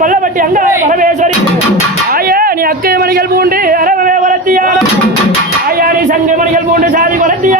பல்லப்பட்டி அங்க பரமேஸ்வரி ஆயா நீ அக்கை மணிகள் பூண்டு அரவமே வளர்த்தியா ஆயா நீ சங்கை மணிகள் பூண்டு சாதி வளர்த்தியா